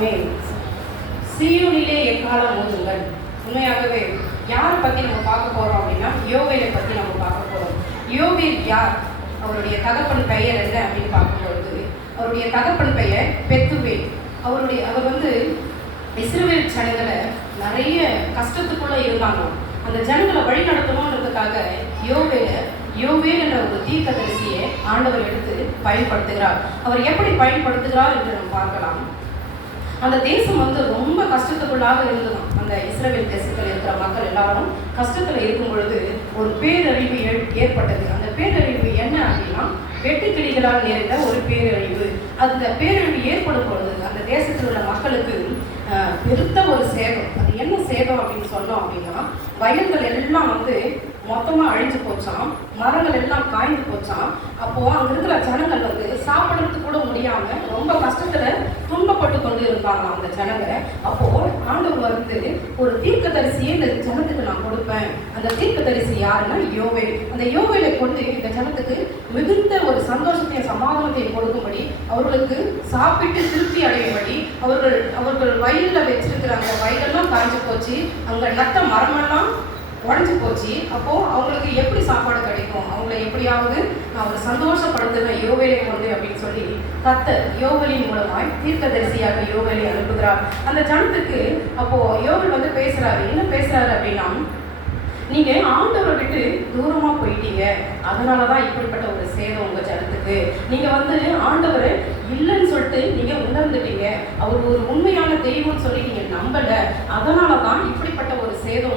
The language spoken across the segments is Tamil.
ஆமென். சீயோனிலே எக்காலம் ஊதுங்கள். உண்மையாகவே யாரை பற்றி நம்ம பார்க்க போகிறோம் அப்படின்னா யோவேலை பற்றி நம்ம பார்க்க போகிறோம். யோவேல் யார்? அவருடைய தகப்பன் பெயர் என்ன அப்படின்னு பார்க்கும்பொழுது அவருடைய தகப்பன் பெயர் பெத்துவேல். அவர் வந்து இஸ்ரவேல் ஜனங்களை நிறைய கஷ்டத்துக்குள்ளே இருந்தாங்க. அந்த ஜனங்களை வழி நடத்தணுன்றதுக்காக யோவேல் என்ற ஒரு தீர்க்கதரிசியை ஆண்டவர் எடுத்து பயன்படுத்துகிறார். அவர் எப்படி பயன்படுத்துகிறார் என்று நம்ம பார்க்கலாம். அந்த தேசம் வந்து ரொம்ப கஷ்டத்துக்குள்ளாக இருந்ததும். அந்த இஸ்ரவேல் தேசத்தில் இருக்கிற மக்கள் எல்லாரும் கஷ்டத்தில் இருக்கும் பொழுது ஒரு பேரழிவு ஏற்பட்டது. அந்த பேரழிவு என்ன அப்படின்னா வெட்டுக்கிளிகளால் நேர்ந்த ஒரு பேரழிவு. அந்த பேரழிவு ஏற்படும் பொழுது அந்த தேசத்தில் உள்ள மக்களுக்கு பெருத்த ஒரு சேதம். அது என்ன சேதம் அப்படின்னு சொன்னோம் அப்படின்னா வயல்கள் எல்லாம் வந்து மொத்தமாக அழிஞ்சு போச்சான், மரங்கள் எல்லாம் காய்ந்து போச்சான். அப்போது அங்கே இருக்கிற ஜனங்கள் வந்து சாப்பிட்றதுக்கு கூட முடியாமல் ரொம்ப கஷ்டத்தில் துன்பப்பட்டு கொண்டு இருந்தாங்க அந்த ஜனங்க. அப்போது ஆண்டவர் வந்து ஒரு தீர்க்கதரிசியை இந்த ஜனத்துக்கு நான் கொடுப்பேன். அந்த தீர்க்கதரிசி யாருன்னா யோவேல். அந்த யோவேலை கொண்டு இந்த ஜனத்துக்கு மிகுந்த ஒரு சந்தோஷத்தையும் சமாதானத்தையும் கொடுக்கும்படி, அவர்களுக்கு சாப்பிட்டு திருப்தி அடையும்படி, அவர்கள் வயலில் வச்சிருக்கிற அந்த வயலெல்லாம் காய்ஞ்சு போச்சு, அங்கே நட்ட மரமெல்லாம் உடஞ்சி போச்சு. அப்போது அவங்களுக்கு எப்படி சாப்பாடு கிடைக்கும்? அவங்கள எப்படியாவது நான் ஒரு சந்தோஷப்படுத்துவேன் யோவேலை கொண்டு அப்படின்னு சொல்லி கர்த்தர் யோவேலின் மூலமாய் தீர்க்கதரிசியாக யோவேலை அனுப்புகிறார் அந்த ஜனத்துக்கு. அப்போது யோவேல் வந்து பேசுகிறாரு. என்ன பேசுகிறாரு அப்படின்னா, நீங்கள் ஆண்டவரை விட்டு தூரமாக போயிட்டீங்க, அதனால தான் இப்படிப்பட்ட ஒரு சேதம் உங்கள் ஜனத்துக்கு. நீங்கள் வந்து ஆண்டவரை இல்லைன்னு சொல்லிட்டு நீங்கள் உணர்ந்துட்டீங்க, அவர் ஒரு உண்மையான தெய்வம்னு சொல்லி நீங்கள் நம்பலை, அதனால தான் இப்படிப்பட்ட ஒரு சேதம்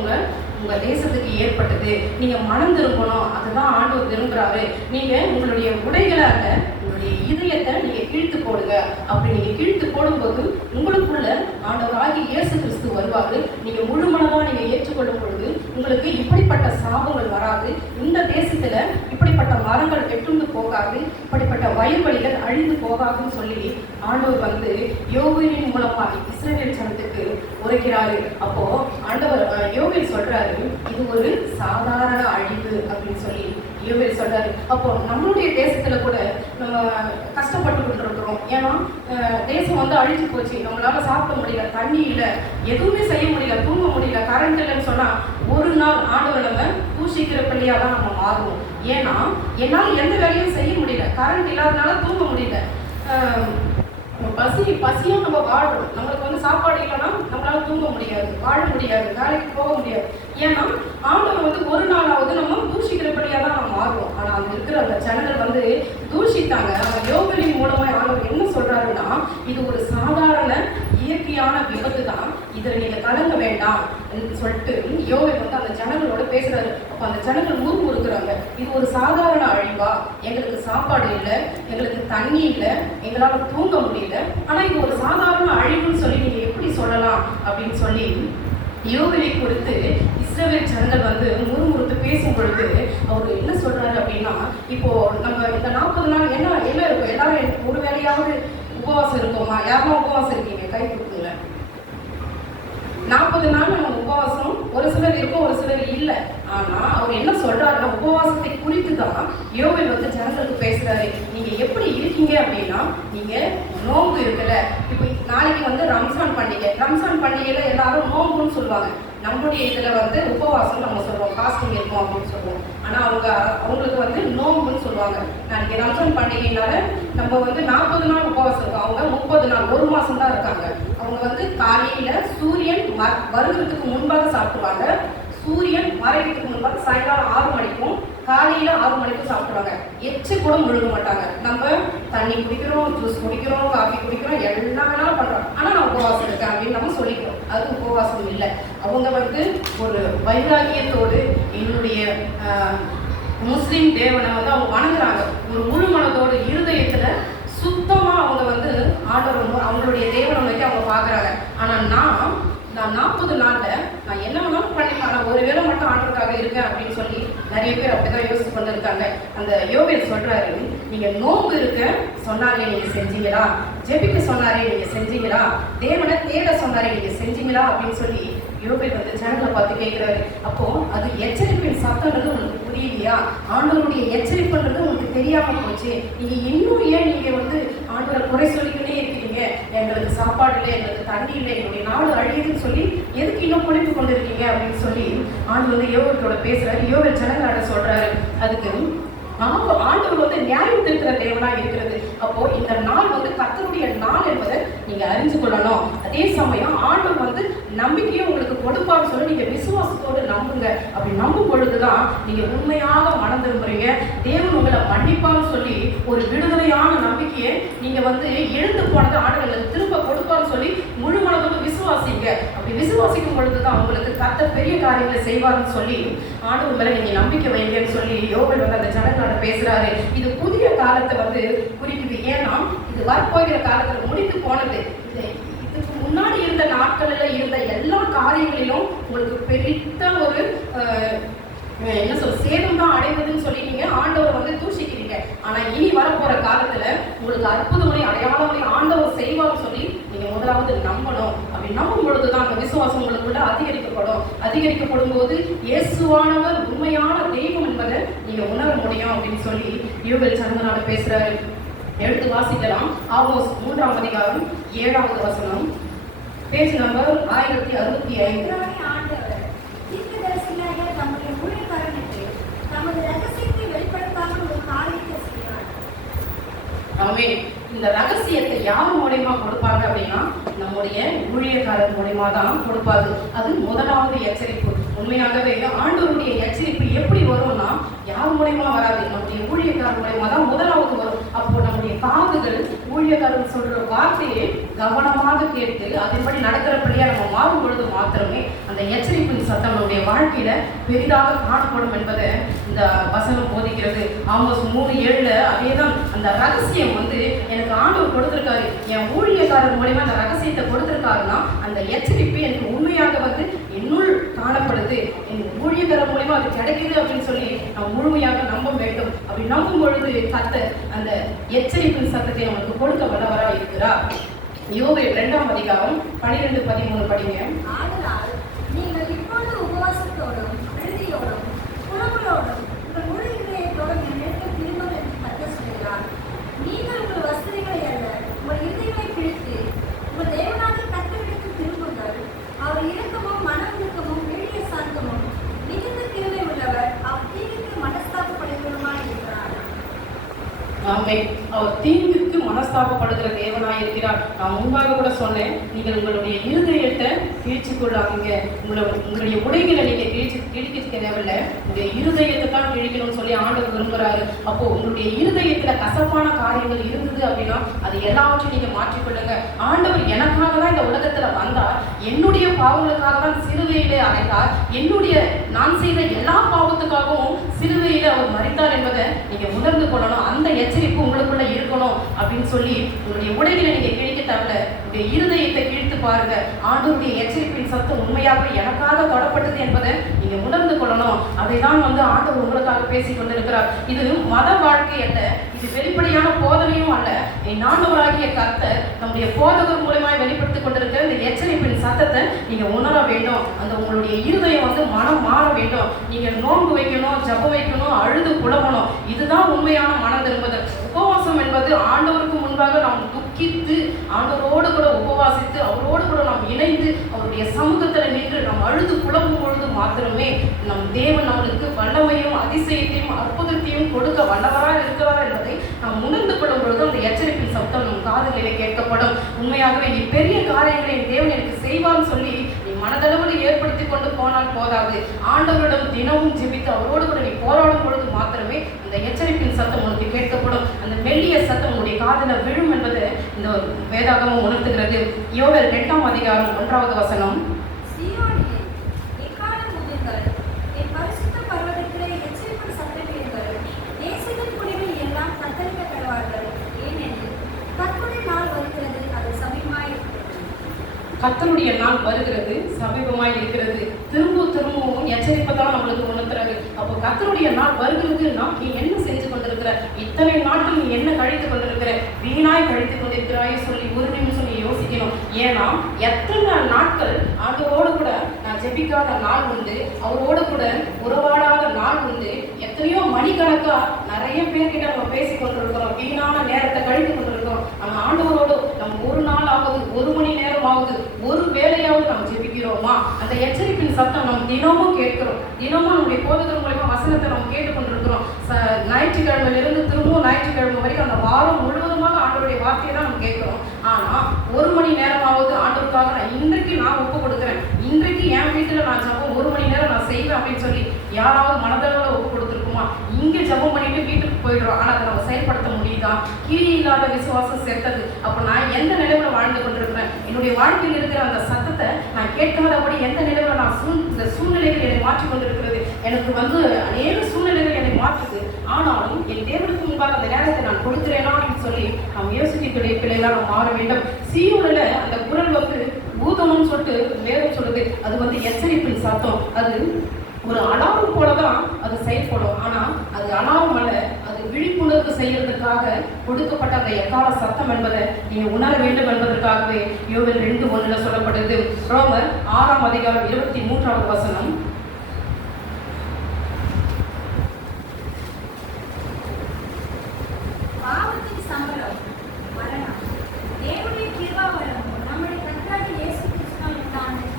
உங்கள் தேசத்துக்கு ஏற்பட்டது. நீங்கள் மனம் திரும்பணும், அதுதான் ஆண்டவர் விரும்புகிறாரு. நீங்கள் உங்களுடைய உடைகளை அல்ல, உங்களுடைய இதயத்தை நீங்கள் கிழித்து போடுங்க. அப்படி நீங்கள் கிழித்து போடும்போது உங்களுக்குள்ள ஆண்டவராகி இயேசு கிறிஸ்து வருவார். நீங்கள் முழு மனதாக நீங்கள் ஏற்றுக்கொள்ளும் பொழுது உங்களுக்கு இப்படிப்பட்ட சாபங்கள் வராது. இந்த தேசத்தில் இப்படிப்பட்ட மரங்கள் வெட்டுண்டு போகாது, இப்படிப்பட்ட வயல்வெளிகள் அழிந்து போகாதுன்னு சொல்லி ஆண்டவர் வந்து யோவேலின் மூலமாக இஸ்ரவேல் ஜனத்துக்கு உரைக்கிறாரு. அப்போ ஆண்டவர் யோவேல் சொல்றாரு, இது ஒரு சாதாரண அழிவு அப்படின்னு சொல்லி யோவேல் சொல்றாரு. அப்போ நம்மளுடைய தேசத்துல கூட நம்ம கஷ்டப்பட்டு கொண்டிருக்கிறோம். ஏன்னா தேசம் வந்து அழிஞ்சு போச்சு, நம்மளால சாப்பிட முடியல, தண்ணி இல்லை, எதுவுமே செய்ய முடியல, தூங்க முடியல, கரண்ட் இல்லைன்னு சொன்னா ஒரு நாள் ஆண்டவர் நம்ம பூசிக்கிற பிள்ளையா தான் நம்ம மாறுவோம். ஏன்னா என்னால் எந்த வேலையும் செய்ய முடியல, கரண்ட் இல்லாதனால தூங்க முடியல, பசியும் நம்ம வாழ்றோம். நம்மளுக்கு வந்து சாப்பாடு இல்லைன்னா நம்மளால தூங்க முடியாது, வாழ முடியாது, வேலைக்கு போக முடியாது. ஏன்னா ஆண்டவர் வந்து ஒரு நாளாவது நம்ம தூஷிக்கிறபடியாக தான் நம்ம மாறுவோம். ஆனால் அங்கே இருக்கிற அந்த ஜனங்கள் வந்து தூஷித்தாங்க. அவங்க யோகலின் மூலமாக ஆண்டவர் என்ன சொல்றாருன்னா, இது ஒரு சாதாரண இயற்கையான விபத்து தான், இதில் நீங்கள் கலங்க வேண்டாம் என்று சொல்லிட்டு யோகை வந்து அந்த ஜனங்களோட பேசுறாரு. அப்போ அந்த ஜனங்கள் முறுமுறுக்கிறாங்க, இது ஒரு சாதாரண அழிவா? எங்களுக்கு சாப்பாடு இல்லை, எங்களுக்கு தண்ணி இல்லை, எங்களால் தூங்க முடியல, ஆனால் இது ஒரு சாதாரண அழிவுன்னு சொல்லி நீங்கள் எப்படி சொல்லலாம் அப்படின்னு சொல்லி யோவேலை குறித்து இஸ்ரவேல் ஜனங்கள் வந்து முறுமுறுத்து பேசும் பொழுது அவர் என்ன சொல்றாரு அப்படின்னா, இப்போ நம்ம இந்த 40 நாள் என்ன இருக்கும்? எல்லாரும் ஒரு வேலையாவது உபவாசம் இருக்கோமா? யாருமா உபவாசம் இருக்கீங்க? கை கொடுக்குங்க. 40 நாள் நம்ம உபவாசம் ஒரு சிலர் இருக்கும், ஒரு சிலர் இல்லை. ஆனா அவர் என்ன சொல்றாருன்னா, உபவாசத்தை குறித்து தான் யோவேல் வந்து ஜனங்களுக்கு பேசுறாரு. நீங்க எப்படி இருக்கீங்க அப்படின்னா, நீங்க நோன்பு இருக்குல்ல, இப்போ நாளைக்கு வந்து ரம்ஜான் பண்டிகை. ரம்ஜான் பண்டிகையில எல்லாரும் நோன்புன்னு சொல்லுவாங்க. நம்மளுடைய இதுல வந்து உபவாசம் நம்ம சொல்லுவோம், ஃபாஸ்டிங் இருக்கும் அப்படின்னு சொல்லுவோம். ஆனா அவங்களுக்கு வந்து நோன்புன்னு சொல்லுவாங்க. நாளைக்கு ரம்ஜான் பண்டிகைனால நம்ம வந்து 40 நாள் உபவாசம் இருக்கும், அவங்க 30 நாள், ஒரு மாசம் தான் இருக்காங்க. அவங்க வந்து காலையில சூரியன் வருகிறதுக்கு முன்பாக சாப்பிடுவாங்க, சூரியன் மறைக்கிறதுக்கு முன்பாக சாயங்காலம் 6 மணிக்கும் காலையில 6 மணிக்கும் சாப்பிடுவாங்க. எச்சு கூட முழுக மாட்டாங்க. நம்ம தண்ணி குடிக்கிறோம், ஜூஸ் குடிக்கிறோம், காஃபி குடிக்கிறோம், எல்லாம் வேணாலும் பண்றோம். ஆனா நான் உபவாசம் இருக்கேன் அப்படின்னு நம்ம சொல்லிக்கிறோம். அது உபவாசம் இல்லை. அவங்க வந்து ஒரு வைராகியத்தோடு என்னுடைய முஸ்லீம் தேவனை வந்து அவங்க வணங்குறாங்க. ஒரு முழு மனதோடு இருதயத்துல சுத்தமா அவங்க வந்து ஆண்டவர் அவங்களுடைய தேவனை நோக்கி அவங்க பாக்குறாங்க. ஆனா நான் 40 நாள்ல நான் என்ன வேணாலும் பண்ணிக்கலாம், நான் ஒரு வேளை மட்டும் ஆண்டவருக்காக இருக்கேன் அப்படின்னு சொல்லி நிறைய பேர் அப்படிதான் யோசிச்சு கொண்டு இருக்காங்க. அந்த யோவேல் சொல்றாரு, நீங்க நோன்பு இருக்க சொன்னாரே நீங்க செஞ்சீங்களா? ஜெபிக்க சொன்னாரே நீங்க செஞ்சீங்களா? தேவனை தேட சொன்னாரே நீங்க செஞ்சீங்களா அப்படின்னு சொல்லி யோவேல் வந்து ஜனங்களை பார்த்து கேட்கிறாரு. அப்போ அது எச்சரிப்பின் சத்தம்ன்றது உங்களுக்கு புரியலையா? ஆண்டவருடைய எச்சரிப்புன்றது உங்களுக்கு தெரியாம போச்சு. நீங்க இன்னும் ஏன் நீங்க வந்து ஆண்டவரை குறை சொல்லிக்கிட்டே இருக்கீங்க? எங்களுக்கு சாப்பாடு இல்லை, எங்களுக்கு தண்ணி இல்லை, என்னுடைய நாடு அழியுதுன்னு சொல்லி எதுக்கு இன்னும் குளிப்பு கொண்டு இருக்கீங்க அப்படின்னு சொல்லி ஆண்டு வந்து யோவேலோட பேசுறாரு. யோவேல் ஜனங்களாட்ட சொல்றாரு. அதுக்கு ஆண்டவர் வந்து நியாயம் திருக்கிற தேவனா இருக்கிறது. அப்போ இந்த நாள் வந்து கர்த்தருடைய நாள் என்பதை நீங்க அறிஞ்சு கொள்ளணும். அதே சமயம் ஆண்டவர் வந்து நம்பிக்கையும் உங்களுக்கு கொடுப்பான்னு சொல்லி நீங்க விசுவாசத்தோடு நம்புங்க. அப்படி நம்பும் பொழுதுதான் நீங்க உண்மையாக மனம் திரும்புறீங்க. தேவன் உங்களை மன்னிப்பான்னு சொல்லி ஒரு விடுதலையான நம்பிக்கையை நீங்க வந்து எழுந்து போனது ஆண்டவர்களுக்கு திரும்ப கொடுப்பான்னு சொல்லி முழு மனதோடு விசுவாசிங்க. அப்படி விசுவாசிக்கும் பொழுதுதான் உங்களுக்கு கர்த்தர் பெரிய காரியங்களை செய்வார்னு சொல்லி ஆண்டவர் மேல நீங்க நம்பிக்கை வைங்கன்னு சொல்லி யோவேல் வந்து அந்த ஜனங்களோட பேசுறாரு. இது புதிய காலத்தை வந்து குறிக்குது. ஏன்னா இது வரப்போகிற காலத்துல முடித்து போனது. இதுக்கு முன்னாடி இருந்த நாட்கள்ல இருந்த எல்லா காரியங்களிலும் உங்களுக்கு பெரிய ஒரு என்ன சொல்ற சேதம் தான் அடைவதுன்னு சொல்லி நீங்க ஆண்டவர் வந்து தூஷிக்கிறீங்க. ஆனா இனி வரப்போற காலத்துல உங்களுக்கு அற்புதங்களை அடையாளங்களை ஆண்டவர் செய்வார்னு சொல்லி நீங்க முதலாவது நம்பணும். அப்படி நம்பும் பொழுதுதான் அந்த விசுவாசம் உங்களுக்குள்ள அதிகரிக்கப்படும் போது இயேசுவானவர் உண்மையான தெய்வம் என்பதை நீங்க உணர முடியும் அப்படின்னு சொல்லி யோவேல் ஜனங்களால பேசுறாரு. எடுத்து வாசிக்கலாம். ஆமோஸ் 3ஆம் அதிகாரம் 7வது வசனம், பேஜ் நம்பர் 1065. இந்த ரகசியத்தை யார் மூலமா கொடுப்பாங்க அப்படின்னா நம்முடைய ஊழியக்காரர் மூலமா தான் கொடுப்பாரு. அது முதலாவது எச்சரிப்பு. உண்மையாகவே ஆண்டவருடைய எச்சரிப்பு எப்படி வரும்னா யார் மூலமா வராது, நம்முடைய ஊழியக்காரர் மூலமா தான் முதலாவது வரும். அப்போ நம்முடைய காதுகள் ஊழியக்காரர் சொல்ற வார்த்தையை கவனமாக கேட்டு அதன்படி நடக்கிறபடியா நம்ம மாறும் பொழுது மாத்திரமே அந்த எச்சரிப்பின் சத்தம் நம்முடைய வாழ்க்கையில பெரிதாக காணப்படும் என்பதை இந்த வசனம் போதிக்கிறது. ஆமோஸ் 3:7 அதேதான். அந்த ரகசியம் வந்து எனக்கு ஆண்டவர் கொடுத்திருக்காரு, என் ஊழியக்காரர் மூலமா அந்த ரகசியத்தை கொடுத்திருக்காருன்னா அந்த எச்சரிப்பு எனக்கு உண்மையாக வந்து என்னுள் காணப்படுது, என் ஊழியக்காரர் மூலமா அது கிடைக்குது அப்படின்னு சொல்லி நாம் முழுமையாக நம்ப வேண்டும். அப்படி நம்பும் பொழுது கர்த்தர் அந்த எச்சரிப்பின் சத்தத்தை நமக்கு கொடுக்க வல்லவரா இருக்கிறார். யோவேல் 2ஆம் அதிகாரம் 12-13 படிங்க. நீங்கள் இப்போது உபவாசத்தோடும் எழுதியோடும் புலம்பலோடும் உங்கள் முழு இதயத்தோடும் என் நேரத்தில் திரும்பும் என்று கர்த்தர் சொல்கிறார். நீங்கள் உங்கள் வசதிகளை அல்ல உங்கள் இதயங்களை பிடித்து உங்கள் தேவனாகிய கர்த்தரிடத்து திரும்புங்கள். அவர் இரக்கமும் மனமுழுக்கமும் எளிய சாந்தமும் மிகுந்த கிருபை உள்ளவர். அவர் தீங்குக்கு மனஸ்தாபப்படுகிறவருமாய் இருக்கிறார். அவர் தீங்குக்கு மனஸ்தாபப்படுகிற தேவனாய் இருக்கிறார். நான் முன்பாக கூட சொன்னேன், நீங்கள் உங்களுடைய இருதயத்தை கிழிச்சு கொள்ளாதீங்க. உங்களுடைய உடைகளை நீங்க கிழிக்க தேவையில்லை, உங்களுடைய இருதயத்தை தான் கிழிக்கணும்னு சொல்லி ஆண்டவர் விரும்புறாரு. அப்போ உங்களுடைய இருதயத்துல கசப்பான காரியங்கள் இருந்தது அப்படின்னா அது எல்லாவற்றையும் நீங்க மாற்றிக்கொள்ளுங்க. ஆண்டவர் எனக்காக தான் இந்த உலகத்துல வந்தார், என்னுடைய பாவங்களுக்காக தான் சிலுவையிலே அடைந்தார், என்னுடைய நான் செய்த எல்லா பாவத்துக்காகவும் சிலுவையில அவர் மரித்தார் என்பதை நீங்க உணர்ந்து கொள்ளணும். அந்த எச்சரிப்பு உங்களுக்குள்ள இருக்கணும் அப்படின்னு சொல்லி உங்களுடைய உடைகளை நீங்க கிழிக்க தவிர உங்களுடைய இருதயத்தை கிழித்து பாருங்க. ஆண்டவருடைய எச்சரிப்பின் சத்தம் உண்மையாக எனக்காக தொடப்பட்டது என்பதை நீங்க உணர்ந்து கொள்ளணும். அதை தான் வந்து ஆண்டவர் உங்களுக்காக பேசிக் கொண்டிருக்கிறார். இது மத வாழ்க்கை அல்ல, இது வெளிப்படையான போதனையும் அல்ல. என் ஆண்டவராகிய கர்த்தர் நம்முடைய போதகர் மூலமாய் வெளிப்படுத்திக் கொண்டிருக்கிற இந்த எச்சரிப்பின் சத்தத்தை நீங்க உணர வேண்டும். அந்த உங்களுடைய இருதயம் வந்து மனம் மாற வேண்டும். நீங்க நோன்பு வைக்கணும், ஜபம் வைக்கணும், அழுது புலம்பணும். இதுதான் உண்மையான மனம் திரும்புதல். உபவாசம் என்பது ஆண்டவருக்கு முன்பாக நாம் துக்கித்து ஆண்டவரோடு கூட உபவாசித்து அவரோடு கூட நாம் இணைந்து அவருடைய சமூகத்தில் நின்று நாம் அழுது புலம்பும் பொழுது மாத்திரமே நம் தேவன் நம்மளுக்கு வல்லமையும் அதிசயத்தையும் அற்புதத்தையும் கொடுக்க வல்லவராக இருக்கிறார் என்பதை நாம் உணர்ந்து கொள்ளும் பொழுது அந்த எச்சரிப்பின் சத்தம் நம் காதுகளிலே கேட்கப்படும். உண்மையாகவே நீ பெரிய காரியங்களை தேவன் எனக்கு செய்வான்னு சொல்லி நீ மனதளவில் ஏற்படுத்தி கொண்டு போனால் போதாது. ஆண்டவரிடம் தினமும் ஜெபித்து அவரோடு கூட நீ போராடும் பொழுது மாத்திரமே அந்த எச்சரிப்பின் சத்தம் உனக்கு கேட்கப்படும். அந்த மெல்லிய சத்தம் உங்களுடைய காதில் விழும் என்பது இந்த வேதாகமம் உணர்த்துகிறது. யோவேல் 8ஆம் அதிகாரம் 1வது வசனம். கர்த்தருடைய நாள் வருகிறது, சமீபமாய் இருக்கிறது. திரும்பவும் எச்சரிப்பை தான் நம்மளுக்கு உணர்த்துறாரு. அப்போ கர்த்தருடைய நாள் வருகிறதுன்னா நீ என்ன செஞ்சு கொண்டிருக்கிற, இத்தனை நாட்கள் நீ என்ன கழித்து கொண்டிருக்கிற, வீணாய் கழித்து கொண்டிருக்கிறாய் சொல்லி ஒரு நிமிஷம் நீ யோசிக்கணும். ஏன்னா எத்தனை நாட்கள் ஆண்டவரோடு கூட நான் ஜெபிக்காத நாள் உண்டு, அவரோடு கூட உறவாடாத நாள் உண்டு. எத்தனையோ மணிக்கணக்கா நிறைய பேர்கிட்ட நம்ம பேசி கொண்டிருக்கிறோம், வீணான நேரத்தை கழித்து கொண்டிருக்கிறோம். நம்ம ஆண்டவரோடு நம்ம ஒரு நாள் ஆகுது, ஒரு மணி நேரம் ஆகுது, ஒரு வேளையாவது நம்ம ஜெபிக்கிறோமா? அந்த எச்சரிப்பின் சத்தம் நம்ம தினமும் கேட்கிறோம். தினமும் நம்முடைய போதகர் மூலமா வசனத்தை நம்ம கேட்டுக்கொண்டிருக்கிறோம். ஞாயிற்றுக்கிழமையிலிருந்து திரும்பவும் ஞாயிற்றுக்கிழமை வரைக்கும் அந்த வாரம் முழுவதுமாக ஆண்டவருடைய வார்த்தையை தான் நம்ம கேட்கிறோம். ஆனா ஒரு மணி நேரமாவது ஆண்டவருக்காக இன்றைக்கு நான் ஒப்பு கொடுக்குறேன், இன்றைக்கு என் வீட்டுல நான் ஜபம் 1 மணி நேரம் நான் செய்வேன் அப்படின்னு சொல்லி யாராவது மனதளவில் ஒப்பு கொடுத்துருக்குமா? இங்க ஜபம் பண்ணிட்டு வீட்டுக்கு போயிடுறோம். ஆனா அதை நம்ம செயல்படுத்த முடியுதா? கீழே இல்லாத விசுவாசம் செத்தது. அப்ப நான் எந்த நிலையில வாழ்ந்து கொண்டிருக்கிறேன்? என்னுடைய வாழ்க்கையில் இருக்கிற அந்த சத்தத்தை நான் கேட்காதபடி எந்த நிலையில நான் இந்த சூழ்நிலைகள் என்னை மாற்றிக் கொண்டிருக்கிறது. எனக்கு அநேக சூழ்நிலைகள் என்னை மாற்றுது. ஆனாலும் என் தேவனுக்கு முன்பாக அந்த நேரத்தை நான் கொடுக்கிறேனா அப்படின்னு சொல்லி நாம் யோசிக்கக்கூடிய பிள்ளைகளாக நாம் மாற வேண்டும். சீயோனில் அந்த குரல் பூதம்னு சொல்லிட்டு வேதம் சொல்லுது. அது எச்சரிப்பின் சத்தம். அது ஒரு அலாரம் போலதான் அது செயல்படும். ஆனா அது அலாரம் அல்ல, அது விழிப்புணர்வு செய்யறதுக்காக கொடுக்கப்பட்ட அந்த எக்கால சத்தம் என்பதை நீங்க உணர வேண்டும் என்பதற்காகவே யோவேல் 2:1 சொல்லப்படுது. ரோமர் 6ஆம் அதிகாரம் 23வது வசனம். பாவத்தின் சம்பளம் மரணம், தேவனுடைய கிருபைவரம் நம்முடைய கர்த்தராகிய இயேசு கிறிஸ்துவினால் உண்டானது.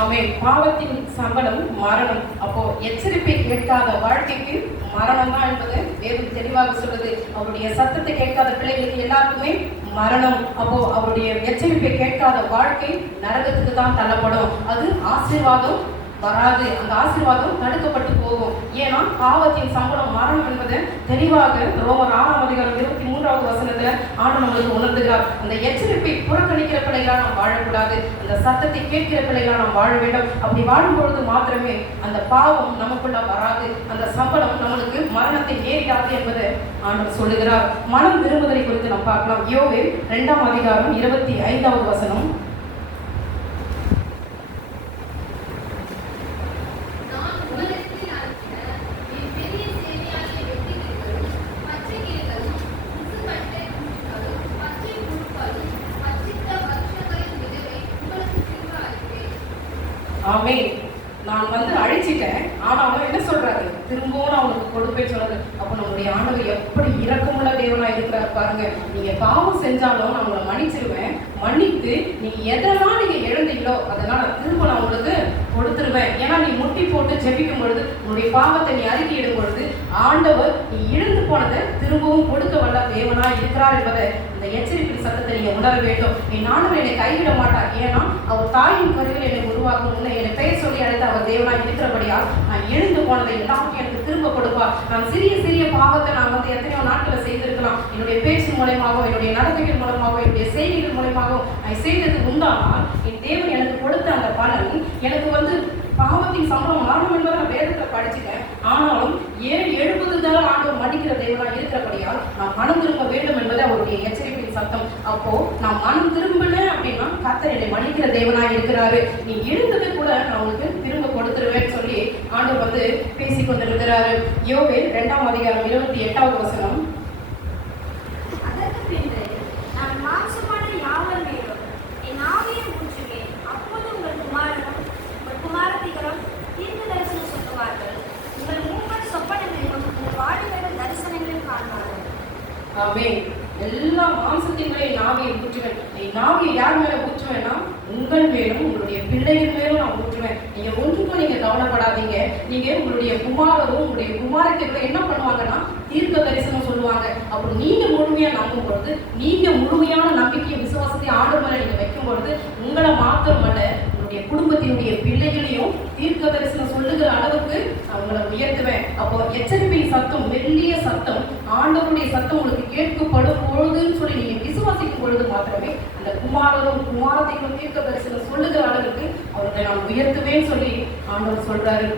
ஆமென். பாவத்தின் சம்பளம் மரணம். அப்போ எச்சரிப்பை கேட்காத வாழ்க்கைக்கு மரணம் தான் என்பது வேதம் தெளிவாக சொல்லுது. அவருடைய சத்தத்தை கேட்காத பிள்ளைகளுக்கு எல்லாருக்குமே மரணம். அப்போ அவருடைய எச்சரிப்பை கேட்காத வாழ்க்கை நரகத்துக்கு தான் தள்ளப்படும். அது ஆசீர்வாதம் வராது. அந்த ஆசீர்வாதம் தடுக்கப்பட்டு போகும். ஏன்னா பாவத்தின் சம்பளம் மரணம் என்பது தெளிவாக ரோமர் 6ஆம் அதிகாரம் 23வது வசனத்துல ஆண்டவர் நம்மளுக்கு உணர்த்துகிறார். அந்த எச்சரிப்பை புறக்கணிக்கிற பிள்ளைகளா நாம் வாழக்கூடாது. அந்த சத்தத்தை கேட்கிற பிள்ளைகளா நாம் வாழ வேண்டும். அப்படி வாழும் பொழுது மாத்திரமே அந்த பாவம் நமக்குள்ள வராது, அந்த சம்பளம் நம்மளுக்கு மரணத்தை நேரிடாது என்பதை ஆண்டவர் சொல்லுகிறார். மனம் விரும்புதலை குறித்து நாம் பார்க்கலாம். யோவேல் 2ஆம் அதிகாரம் 25வது வசனம். ஆமென். நான் அழிச்சிட்டேன். ஆனாலும் என்ன சொல்றாரு? திரும்பவும் நான் உனக்கு கொடுப்பேன் சொல்றாரு. அப்போ நம்முடைய ஆண்டவர் எப்படி இரக்கமுள்ள தேவனா இருக்கிறார் பாருங்க. நீங்க பாவம் செஞ்சாலும் நான் உங்களை மன்னிச்சிருவேன். மன்னித்து நீங்க எதெல்லாம் நீங்க எழுந்தீங்களோ அதெல்லாம் நான் திரும்ப நான் உங்களுக்கு கொடுத்துருவேன். ஏன்னா நீ முட்டி போட்டு ஜெபிக்கும் பொழுது, உன்னுடைய பாவத்தை நீ அறிக்கையிடும் பொழுது ஆண்டவர் நீ இழந்து போனதை திரும்பவும் கொடுக்க வல்ல தேவனா இருக்கிறார் என்பதை இந்த எச்சரிப்பின் சத்தத்தை நீங்க உணர வேண்டும். என் ஆண்டவர் என்னை கைவிட மாட்டார். ஏன்னா அவர் தாயின் கருவில் என்னை உருவாக்கும் முன்னே என்னை பெயர் சொல்லி அழைத்து அவர் தேவனா இருக்கிறபடியால் நான் எழுந்து போனதை எல்லாமே எனக்கு திரும்ப கொடுப்பார். நான் சிறிய பாவத்தை நான் எத்தனையோ நாட்களில் செய்திருக்கலாம். என்னுடைய பேச்சு மூலமாகவும் என்னுடைய நடத்தைகள் மூலமாகவும் என்னுடைய செய்திகள் மூலமாகவும் நான் செய்தது உண்டானால் என் தேவன் எனக்கு கொடுத்த அந்த பலன் எனக்கு பாவத்தின் சம்பளம் மரணம் என்பதை நான் வேதத்தை படிச்சுட்டேன். ஆனாலும் 70 தடவை ஆண்டவர் மன்னிக்கிற தேவனா இருக்கிறபடியால் நான் மனம் திரும்ப வேண்டும் என்பது அவருடைய எச்சரிப்பின் சத்தம். அப்போ நான் மனம் திரும்பல அப்படின்னா கர்த்தர் என்னை மன்னிக்கிற தேவனா இருக்கிறாரு. நீ எழுந்தது கூட நான் உங்களுக்கு திரும்ப கொடுத்துருவேன்னு சொல்லி ஆண்டவர் பேசிக் கொண்டிருக்கிறாரு. யோவேல் 2ஆம் அதிகாரம் 28வது வசனம். அதற்கு பின்பு நான் மாம்சமான யாவர் மேலும் என் ஆவியை ஊற்றுவேன். அப்போது உங்கள் குமாரனும் உங்கள் குமாரத்திகளும் தீர்க்க தரிசனம் சொல்லுவார்கள். உங்கள் மூவர் சொப்பனங்களிலும் உங்கள் வாடிகளின் தரிசனங்களில் காண்பார்கள். ஆமென். எல்லா மாம்சத்தின் மேலே என் ஆவியை ஊற்றுவேன். என் ஆவியை யார் மேல ஊற்றுவேன்னா உங்கள் மேலும் உங்களுடைய பிள்ளைகள் மேலும் நான் ஊற்றுவேன். நீங்க ஒன்றுக்கும் நீங்க கவலைப்படாதீங்க. நீங்க உங்களுடைய குமாரரும் உங்களுடைய குமாரத்திற்கும் என்ன பண்ணுவாங்கன்னா தீர்க்க தரிசனம் சொல்லுவாங்க. அப்புறம் நீங்க முழுமையா நம்பும் பொழுது, நீங்க முழுமையான நம்பிக்கையை விசுவாசத்தை ஆண்டவர் மேல நீங்க வைக்கும் பொழுது உங்களை மாத்திரமல்ல உங்களுடைய குடும்பத்தினுடைய பிள்ளைகளையும் தீர்க்க தரிசனம் சொல்லுகிற அளவுக்கு அவங்களை உயர்த்துவேன். அப்போ எச்சரிப்பின் சத்தம், மெல்லிய சத்தம், ஆண்டவருடைய சத்தம் உங்களுக்கு கேட்கப்படும் பொழுதுன்னு சொல்லி நீங்க விசுவாசிக்கும் பொழுது மாத்திரமே அந்த குமாரரும் குமாரத்தையும் தீர்க்க தரிசனம் சொல்லுகிற அளவுக்கு அவர்களை நான் உயர்த்துவேன்னு சொல்லி ஆண்டவர் சொல்றாரு.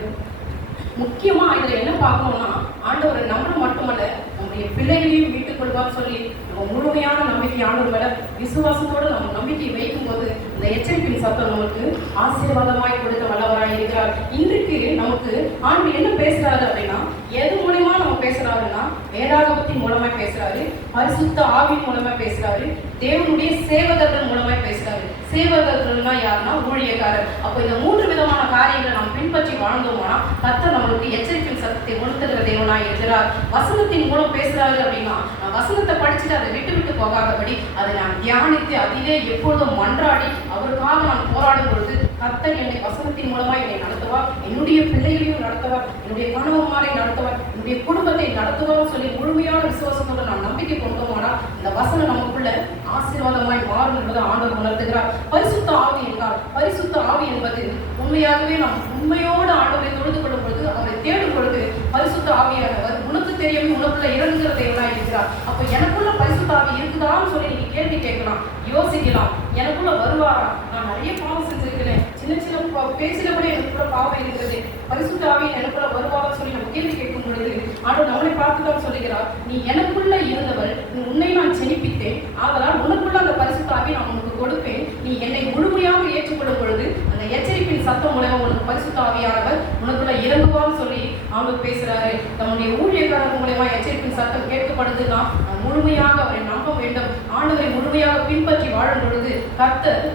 முக்கியமா இதுல என்ன பார்க்கணும்னா ஆண்டவரை நம்பணும் மட்டுமல்ல நம்முடைய பிள்ளைகளையும் வீட்டுக் கொள்வான்னு சொல்லி நம்ம முழுமையான நம்பிக்கை ஆண்டவர் மேல விசுவாசத்தோடு நம்ம நம்பிக்கை வைக்கும் போது இந்த எச்சரிப்பின் சத்தம் நமக்கு ஆசீர்வாதமாய் கொடுக்க வல்லவராய் இருக்கிறார். இன்றைக்கு நமக்கு ஆண்டவர் என்ன பேசுறாரு அப்படின்னா எது மூலியமா நம்ம பேசுறாருன்னா வேதாகமத்தின் மூலமாய் பேசுறாரு, பரிசுத்த ஆவியின் மூலமாய் பேசுறாரு, தேவனுடைய சேவகர்கள் மூலமாய் பேசுறாரு. சேவகர்கள்னா யாருன்னா ஊழியக்காரர். அப்போ இந்த 3 விதமான காரியங்களை நாம் பின்பற்றி வாழ்ந்தோம்னா கர்த்தர் நம்மளுக்கு எச்சரிப்பின் சத்தத்தை உணர்த்துகிற தேவனாய் இருக்கிறார். வசனத்தின் மூலம் பேசுறாரு அப்படின்னா நான் வசனத்தை படிச்சுட்டு அதை விட்டு விட்டு போகாதபடி அதை நான் தியானித்து அதிலே எப்பொழுதும் மன்றாடி அவருக்காக நான் போராடும் பொழுது கர்த்தர் என்னை வசனத்தின் மூலமாக என்னை நடத்துவார், என்னுடைய பிள்ளைகளையும் நடத்துவார், என்னுடைய கணவன்மாரை நடத்துவார், என்னுடைய குடும்பத்தை நடத்துவார் சொல்லி முழுமையான விசுவாசத்தோடு நாம் நம்பிக்கை கொண்டோம்னா இந்த வசனம் நமக்குள்ள ஆசீர்வாதமாய் மாறும் என்பதை ஆண்டவர் உணர்த்துகிறார். பரிசுத்த ஆவி என்றால் பரிசுத்த ஆவி என்பது உண்மையாகவே நாம் உண்மையோடு ஆண்டவரை தொழுது கொள்ளும் பொழுது அவரை தேடும் பொழுது பரிசுத்த ஆவியானவர் உனக்கு தெரியும் உனக்குள்ள இறங்குகிற தேவனாய் இருக்கிறார். அப்ப எனக்குள்ள பரிசுத்த ஆவி இருக்குதான்னு சொல்லி நீங்க கேள்வி கேட்கலாம், யோசிக்கலாம். எனக்குள்ள வருவாரா? நான் நிறைய பாவம் செஞ்சிருக்கிறேன், சின்ன சின்ன பேச்சில கூட எனக்குள்ள பாவம் இருக்கிறது, பரிசுத்த ஆவி எனக்குள்ள வருவாரான்னு சொல்லி நம்ம கேள்வி கேட்கும் பொழுது ஆண்டவர் நம்மளை பார்த்துதான் சொல்லுகிறார், நீ எனக்குள்ள இருந்தவர், உன்னை நான் செழிப்பித்தேன், ஆதலால் உனக்குள்ள அந்த பரிசுத்த ஆவி நான் உனக்கு கொடுப்பேன், நீ என்னை முழுமையாக ஏற்றுக்கொள்ளும் பொழுது அந்த எச்சரிப்பின் சத்தம் மூலமா உனக்கு பரிசுத்த ஆவியானவர் உனக்குள்ள இறங்குவான்னு சொல்லி ஆண்டவர் பேசுறாரு. நம்முடைய ஊழியக்காரர்கள் மூலமா எச்சரிப்பின் சத்தம் கேட்கப்படுதுன்னா முழுமையாக அவரை நம்ப வேண்டும். ஆண்டவரை முழுமையாக பின்பற்றி வாழும் பொழுது கர்த்தர்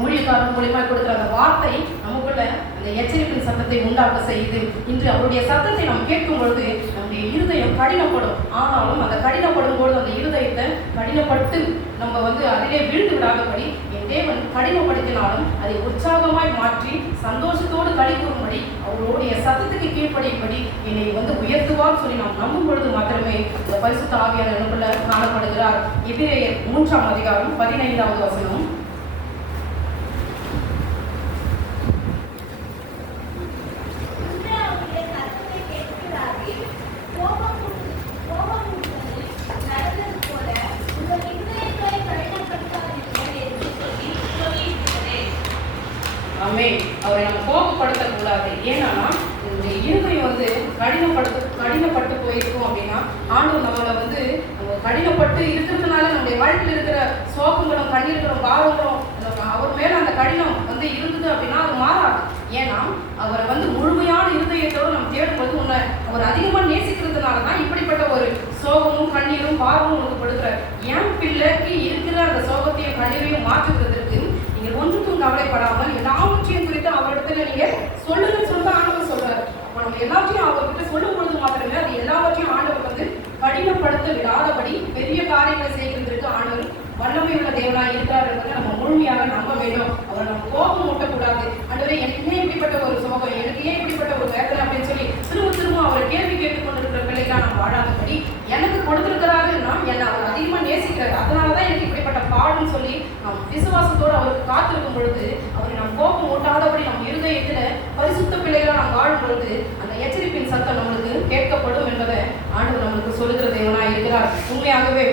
ஊழியக்காரர்கள் மூலமா கொடுக்கிற அந்த வார்த்தை நமக்குள்ள அந்த எச்சரிப்பின் சத்தத்தை உண்டாக்க செய்து இன்று அவருடைய சத்தத்தை நாம் கேட்கும் பொழுது நம்முடைய இருதயம் கடினப்படும். ஆனாலும் அந்த கடினப்படும் பொழுது அந்த இருதயத்தை கடினப்பட்டு நம்ம அதிலே வீழ்ந்து விடாதபடி என் தேவன் கடினப்படுத்தினாலும் அதை உற்சாகமாய் மாற்றி சந்தோஷத்தோடு களி கூறும்படி அவருடைய சத்தத்துக்கு கீழ்ப்படியும்படி என்னை உயர்த்துவார் சொல்லி நாம் நம்பும் பொழுது மாத்திரமே இந்த பரிசுத்த ஆவியானவர் நமக்குள்ள காணப்படுகிறார். எபிரேயர் 3ஆம் அதிகாரம் 15வது வசனம். அவரை நம்ம கோபப்படுத்தக்கூடாது. ஏன்னா இந்த இருதயம் கடினப்பட்டு போயிருக்கும் அப்படின்னா ஆண்டவர் நம்மளை கடினப்பட்டு இருக்கிறதுனால நம்முடைய வாழ்க்கையில் இருக்கிற சோகங்களும் கண்ணீர்களும் பாவங்களும் அவர் மேல அந்த கடினம் இருந்தது அப்படின்னா அது மாறாது. ஏன்னா அவரை முழுமையான இருதயத்தோடு நம்ம தேடும்போது உன்னை அவர் அதிகமாக நேசிக்கிறதுனால தான் இப்படிப்பட்ட ஒரு சோகமும் கண்ணீரும் பாவமும் உனக்கு கொடுக்குறார். என் பிள்ளைக்கு இருக்கிற அந்த சோகத்தையும் கண்ணீரையும் மாற்றுகிறதுக்கு நீங்கள் ஒன்றுக்கும் கவலைப்படாமல் எல்லாவற்றையும் குறித்து அவரிடத்துல நீங்க சொல்லுங்கன்னு சொல்லிட்டு ஆண்டவர் சொல்றாரு. அப்போ நம்ம எல்லாத்தையும் அவர்கிட்ட சொல்லும் பொழுது மாத்திரமே அது எல்லாவற்றையும் ஆண்டவர் கடினப்படுத்த விடாதபடி பெரிய காரியங்களை செய்கிறதுக்கு ஆண்டவர் வல்லமை உள்ள தேவனாய் இருக்கிறார் என்பதை நம்ம முழுமையாக நம்ப வேண்டும். அவரை நம்ம கோபம் மூட்டக்கூடாது. ஆண்டவரே எனக்கு ஏன் இப்படிப்பட்ட ஒரு சோகம், எனக்கு ஏன் இப்படிப்பட்ட ஒரு வேதனை அப்படின்னு சொல்லி திரும்ப அவரை கேள்வி கேட்டுக் கொண்டிருக்கிற பிள்ளைகளாக நம்ம வாழாதபடி எனக்கு கொடுத்திருக்கிறாருன்னா என்னை அவர் அதிகமாக நேசிக்கிறாரு, அதனாலதான் எனக்கு இப்படிப்பட்ட பாடுன்னு சொல்லி நம் விசுவாசத்தோடு அவருக்கு காத்திருக்கும் பொழுது அவரை நம் கோபம் மூட்டாதபடி நம் இருதயத்துல பரிசுத்த பிள்ளைகளாக நாம் வாழும் பொழுது அந்த எச்சரிப்பின் சத்தம் நம்மளுக்கு கேட்கப்படும் என்பதை ஆண்டவர் நம்மளுக்கு சொல்லுகிற தேவனாய் இருக்கிறார். உண்மையாகவே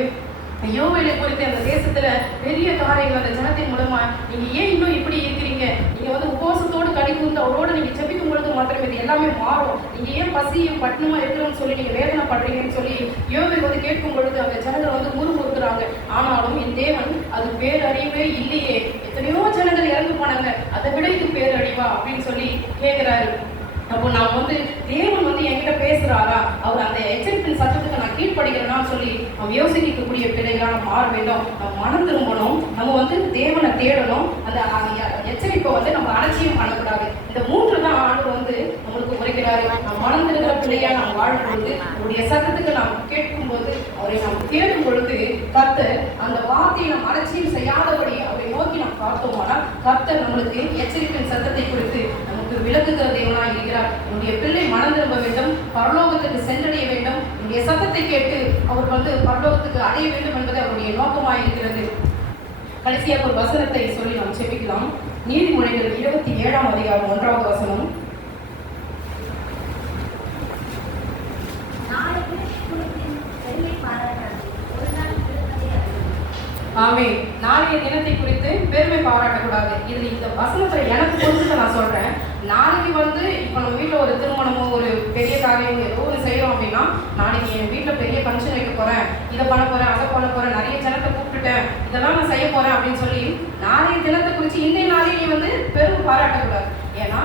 யோவேலை குறித்து அந்த தேசத்துல பெரிய காரியங்கள் அந்த ஜனத்தின் மூலமா நீங்க ஏன் இன்னும் இப்படி இருக்கிறீங்க, நீங்க உபவாசத்தோடு கடி கூர்ந்து அவரோட நீங்க ஜெபிக்கும் பொழுது மாத்திரம் இது எல்லாமே மாறும், நீங்க ஏன் பசியும் பட்டினமா இருக்கிறோம்னு சொல்லி நீங்க வேதனை பண்றீங்கன்னு சொல்லி யோவேல் கேட்கும் பொழுது அந்த ஜனங்கள் முறுமுறுக்கிறாங்க. ஆனாலும் என் தேவன் அது பேரறிவே இல்லையே, எத்தனையோ ஜனங்கள் இறந்து போனாங்க, அதை விட இது பேரழிவா அப்படின்னு சொல்லி கேட்கிறாரு. அப்போ நான் தேவன் என்கிட்ட பேசுறாரா, அவர் அந்த எச்சரிப்பின் சத்தத்துக்கு நான் கீழ்ப்படுகிறேன்னு சொல்லி நம்ம யோசிக்கக்கூடிய பிள்ளைகளா நம்ம மாற வேண்டும். நம்ம மனம் திரும்பணும், நம்ம தேவனை தேடணும், அந்த எச்சரிப்பை நம்ம அலட்சியம் பண்ணக்கூடாது. இந்த 3 தான் ஆண்டு நம்மளுக்கு உரைக்கிறாரு. நம்ம மனம் திருக்கிற பிள்ளையா நாம் வாழும் பொழுது அவருடைய சத்தத்துக்கு நாம் கேட்கும் போது அவரை நாம் தேடும் பொழுது கர்த்தர் அந்த வார்த்தையை நாம் அலட்சியம் செய்யாதபடி அவரை நோக்கி நாம் பார்த்தோம்னா கர்த்தர் நம்மளுக்கு எச்சரிப்பின் சத்தத்தை குறித்து நமக்கு விளக்குகிற தேவனாய் இருக்கிறார். என்னுடைய பிள்ளை மனம் திரும்ப வேண்டும், பரலோகத்துக்கு சென்றடைய வேண்டும், என்னுடைய சத்தத்தை கேட்டு அவர் பரலோகத்துக்கு அடைய வேண்டும் என்பது அவருடைய நோக்கமாக இருக்கிறது. கடைசியாக ஒரு வசனத்தை சொல்லி நாம் செபிக்கலாம். நீதிமொழிகள் 27ஆம் அதிகாரம் 1வது வசனம். ஆமே. நாளைய தினத்தை குறித்து பெருமை பாராட்டக்கூடாது. இதுல இந்த வசனத்தை எனக்கு பொறுத்து நான் சொல்றேன். நாளைக்கு இப்ப நம்ம வீட்டுல ஒரு திருமணமோ ஒரு பெரிய காரியம் ஏதோ ஒன்று செய்யறோம் அப்படின்னா நாளைக்கு என் வீட்டுல பெரிய ஃபங்க்ஷன் வைக்க போறேன், இதை பண்ண போறேன், அதை பண்ண போறேன், நிறைய ஜனத்தை கூப்பிட்டுட்டேன், இதெல்லாம் நான் செய்ய போறேன் அப்படின்னு சொல்லி நாளைய தினத்தை குறித்து இன்றைய நாளைக்கு பெருமை பாராட்டக்கூடாது. ஏன்னா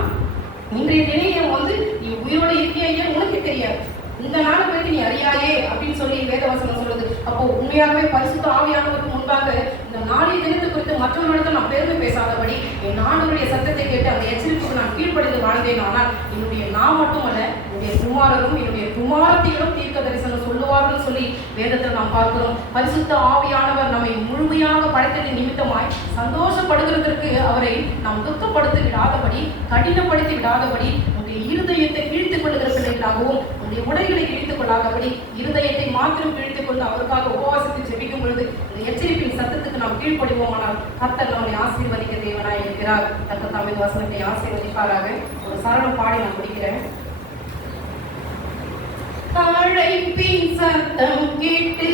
இன்றைய தினம் நீ உயிரோட இருக்கியா உனக்கு தெரியாது. இந்த நாளை பற்றி நீ அறியாயே அப்படின்னு சொல்லி வேதவசனம் சொல்லுது. அப்போ உண்மையாகவே பரிசுத்த ஆவியானவருக்கு முன்பாக இந்த நாளைய தினத்தை குறித்து மற்றவர்களிடத்தில் நான் பெருமை பேசாதபடி என் ஆண்டவருடைய சத்தத்தை கேட்டு அந்த எச்சரிப்புக்கு நான் கீழ்ப்படிந்து வாழ்ந்தேன். ஆனால் என்னுடைய நான் மட்டுமல்ல, என்னுடைய குமாரரும் என்னுடைய குமாரத்திகளும் தீர்க்க தரிசனம் சொல்லுவார்கள் சொல்லி வேதத்தில் நாம் பார்க்கிறோம். பரிசுத்த ஆவியானவர் நம்மை முழுமையாக படைத்ததின் நிமித்தமாய் சந்தோஷப்படுகிறதற்கு அவரை நாம் துக்கப்படுத்தி விடாதபடி, கடினப்படுத்தி விடாதபடி, உங்களுடைய இருதயத்தை கிழித்துக் கொள்ளுகிற பிள்ளைகளாகவும் உங்களுடைய உடைகளை கிழித்துக் கொள்ளாதபடி இருதயத்தை மாத்திரம் கிழித்துக் கொண்டு அவருக்காக உபவாசத்தை ஜெபிக்கும் பொழுது இந்த எச்சரிப்பின் சத்தத்துக்கு நாம் கீழ்ப்படிவோமானால் கர்த்தர் நம்மை ஆசீர்வதிக்க தேவனாய் இருக்கிறார். கர்த்தர் தாமே இந்த வசனத்தை ஆசீர்வதிப்பாராக. ஒரு சரணம் பாடி நான் முடிக்கிறேன். அழைப்பின் சத்தம் கேட்டு